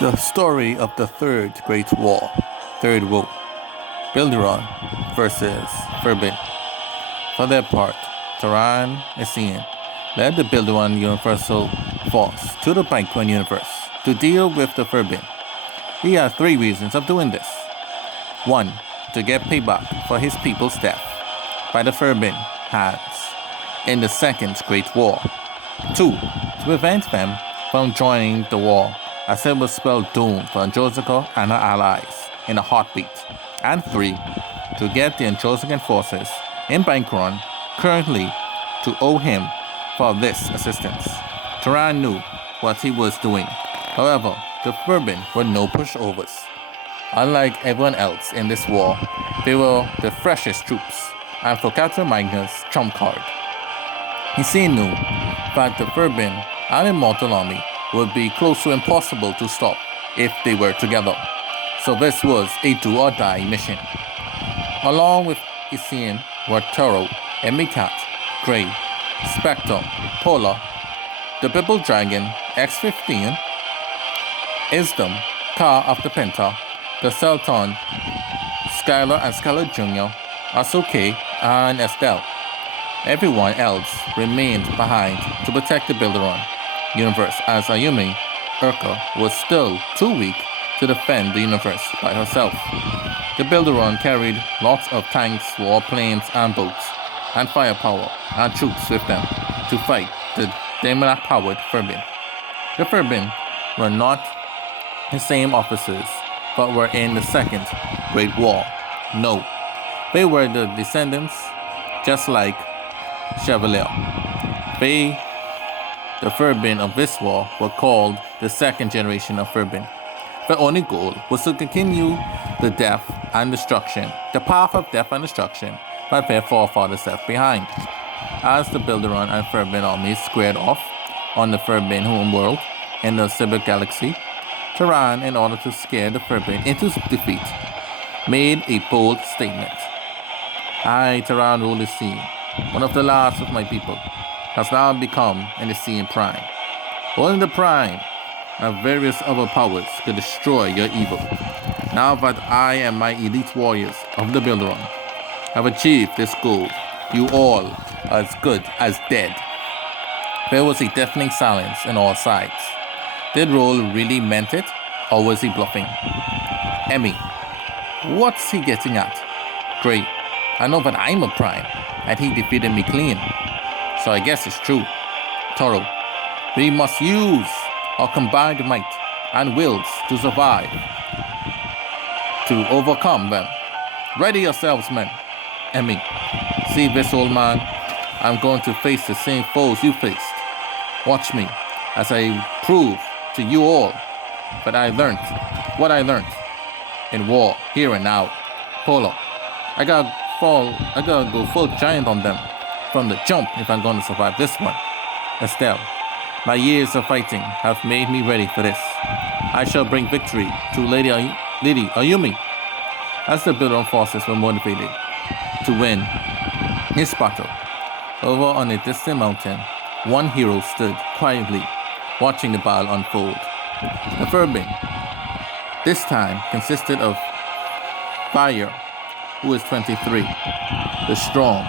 The story of the Third Great War, Third War, Billdaron versus Firbean. For their part, Terran led the Billdaron Universal Force to the Bicron universe to deal with the Firbean. He had three reasons of doing this. 1. To get payback for his people's death by the Firbean hands in the Second Great War. 2. To prevent them from joining the war, as it was spelled doom for Anjosica and her allies in a heartbeat. And 3. To get the Anjosican forces in Bicron currently to owe him for this assistance. Terran knew what he was doing. However, the Firbean were no pushovers. Unlike everyone else in this war, they were the freshest troops, and for Captain Magna's trump card. He knew that the Firbean and Immortal Army would be close to impossible to stop if they were together. So this was a do-or-die mission. Along with Isian were Toro, Emicat, Grey, Spectre, Polar, the Bibble Dragon, X-15, Isdom, Car of the Penta, the Sultan, Skylar and Skylar Jr., Asuke, and Estelle. Everyone else remained behind to protect the Billdaron universe, as Ayumi Urka was still too weak to defend the universe by herself. The Billdaron carried lots of tanks, warplanes, and boats, and firepower, and troops with them to fight the demon-powered Firbean. The Firbean were not the same officers, but were in the Second Great War. No, they were the descendants, just like Chevalier. The Firbean of this war were called the second generation of Firbean. Their only goal was to continue the death and destruction, the path of death and destruction that their forefathers left behind. As the Billdaron and Firbean armies squared off on the Firbean homeworld in the Cyber Galaxy, Terran, in order to scare the Firbean into defeat, made a bold statement. I, Terran, rule the sea. One of the last of my people has now become in the sea prime. Only the prime and various other powers could destroy your evil. Now that I and my elite warriors of the Billdaron have achieved this goal, you all are as good as dead. There was a deafening silence on all sides. Did Roll really meant it, or was he bluffing? Emmy, what's he getting at? Great, I know that I'm a prime, and he defeated me clean. So I guess it's true. Toro, we must use our combined might and wills to survive, to overcome them. Ready yourselves, men. Emmy, see this, old man? I'm going to face the same foes you faced. Watch me as I prove to you all that I learned what I learned in war, here and now. Polo, I gotta go full giant on them from the jump if I'm going to survive this one. Estelle, my years of fighting have made me ready for this. I shall bring victory to Lady Ayumi. As the Billdaron forces were motivated to win his battle, over on a distant mountain, one hero stood quietly, watching the battle unfold. The Firbean, this time, consisted of Fire, who is 23, the Strong.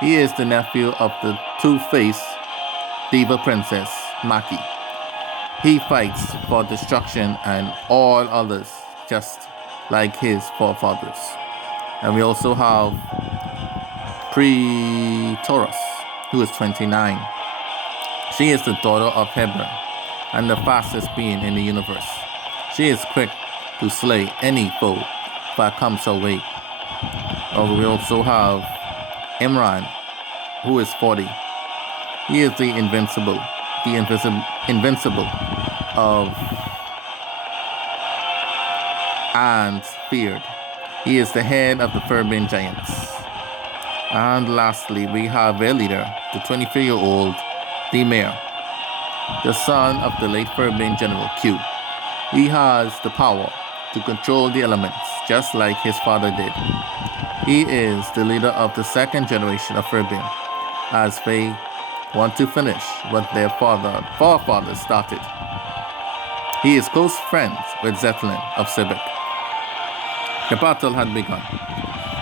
He is the nephew of the two-faced diva princess, Maki. He fights for destruction and all others, just like his forefathers. And we also have Taurus, who is 29. She is the daughter of Hebron and the fastest being in the universe. She is quick to slay any foe that comes her way. We also have Imran, who is 40. He is the invincible of and feared. He is the head of the Firbean giants. And lastly, we have their leader, the 23-year-old Demir, the son of the late Firbean General Q. He has the power to control the elements, just like his father did. He is the leader of the second generation of Firbean, as they want to finish what their forefathers started. He is close friends with Zetlin of Sibik. The battle had begun.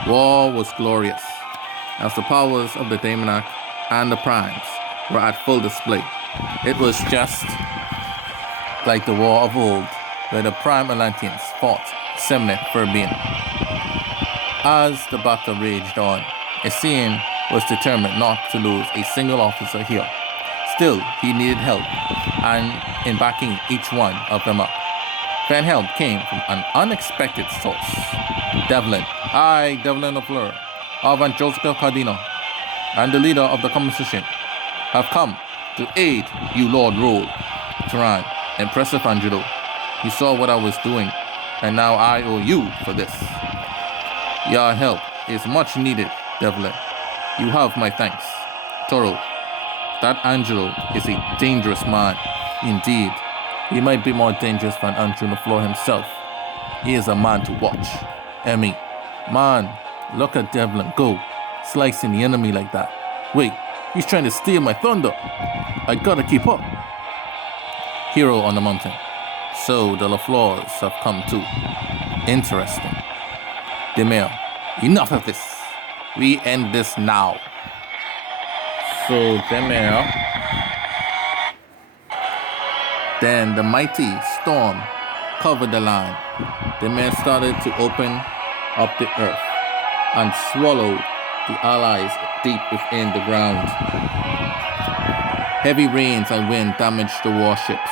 War was glorious, as the powers of the Daemonic and the Primes were at full display. It was just like the war of old, where the Prime Atlanteans fought Semneth Firbean. As the battle raged on, Essene was determined not to lose a single officer here. Still, he needed help, and in backing each one of them up. Then help came from an unexpected source. Devlin, Devlin of Fleur, of Angelica Cardino, and the leader of the composition, have come to aid you, Lord Roll. Terran, impressive Angelo. You saw what I was doing, and now I owe you for this. Your help is much needed, Devlin. You have my thanks. Toro, that Angelo is a dangerous man. Indeed, he might be more dangerous than Angelo Floor himself. He is a man to watch. Emmy, man, look at Devlin go, slicing the enemy like that. Wait, he's trying to steal my thunder. I gotta keep up. Hero on the mountain. So the LaFleurs have come too. Interesting. Demir, enough of this. We end this now. So Demir. Then the mighty storm covered the land. Demir started to open up the earth and swallowed the allies deep within the ground. Heavy rains and wind damaged the warships.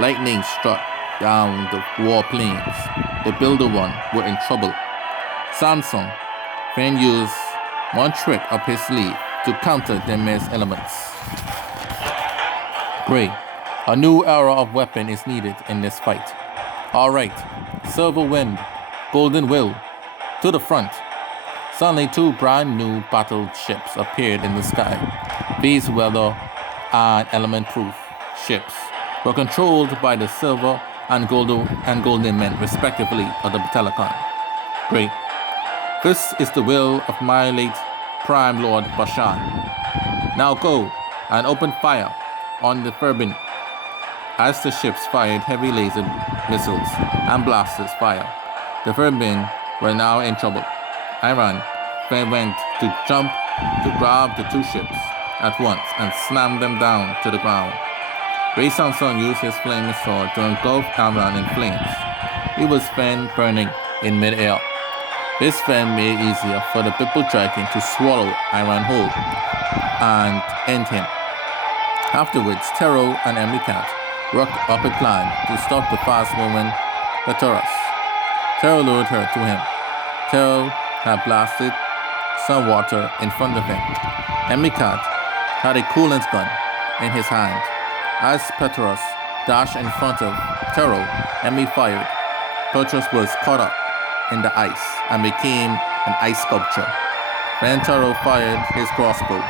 Lightning struck down the warplanes. The Billdaron were in trouble. Samsung then used one trick up his sleeve to counter Demir's elements. Great. A new era of weapon is needed in this fight. Alright, Silver Wind, Golden Will, to the front. Suddenly 2 brand new battleships appeared in the sky. These weather and element-proof ships were controlled by the Silver and Golden Men, respectively, of the Telecon. Great. This is the will of my late Prime Lord Bashan. Now go and open fire on the Firbean. As the ships fired heavy laser missiles and blasters fire, the Firbean were now in trouble. Iran then went to jump to grab the 2 ships at once and slam them down to the ground. Ray Samson used his flaming sword to engulf Iran in flames. He was then burning in mid-air. This then made it easier for the Pipple Dragon to swallow Iran whole and end him. Afterwards, Tero and Emicat worked up a plan to stop the fast-moving Petrus. Tero lured her to him. Tero had blasted some water in front of him. Emicat had a coolant gun in his hand. As Petrus dashed in front of Tero, Emmy fired. Petrus was caught up in the ice and became an ice sculpture. Then Tero fired his crossbow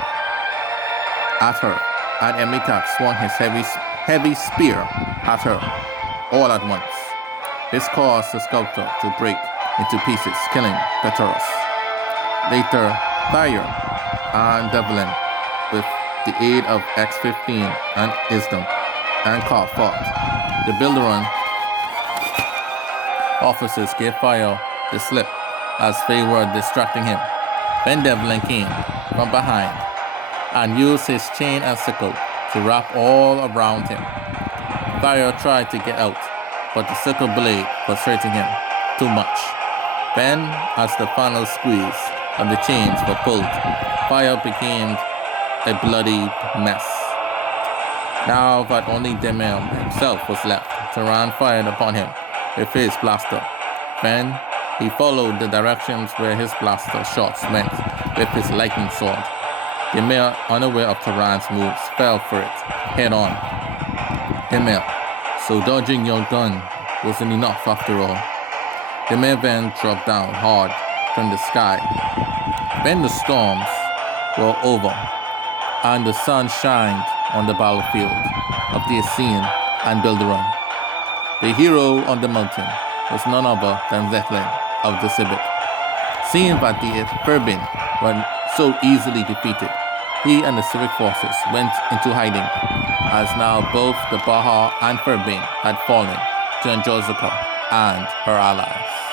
at her, and Emicat swung his heavy spear at her all at once. This caused the sculpture to break into pieces, killing Petrus. Later, Thayer and Devlin, with the aid of X-15 and Isdom and Carp fought. The Billdaron officers gave Fire the slip as they were distracting him. Then Devlin came from behind and used his chain and sickle to wrap all around him. Thayer tried to get out, but the sickle blade was hurting him too much. Then, as the final squeeze of the chains were pulled, Fire became a bloody mess. Now that only Demir himself was left, Terran fired upon him with his blaster. Then he followed the directions where his blaster shots went with his lightning sword. Demir, unaware of Terran's moves, fell for it head on. Demir, so dodging your gun wasn't enough after all. Demir then dropped down hard from the sky. Then the storms were over, and the sun shined on the battlefield of the Essene and Billdaron. The hero on the mountain was none other than Zetlin of the Sibik. Seeing that the Firbean were so easily defeated, he and the civic forces went into hiding, as now both the Baja and Firbean had fallen to Anjosika and her allies.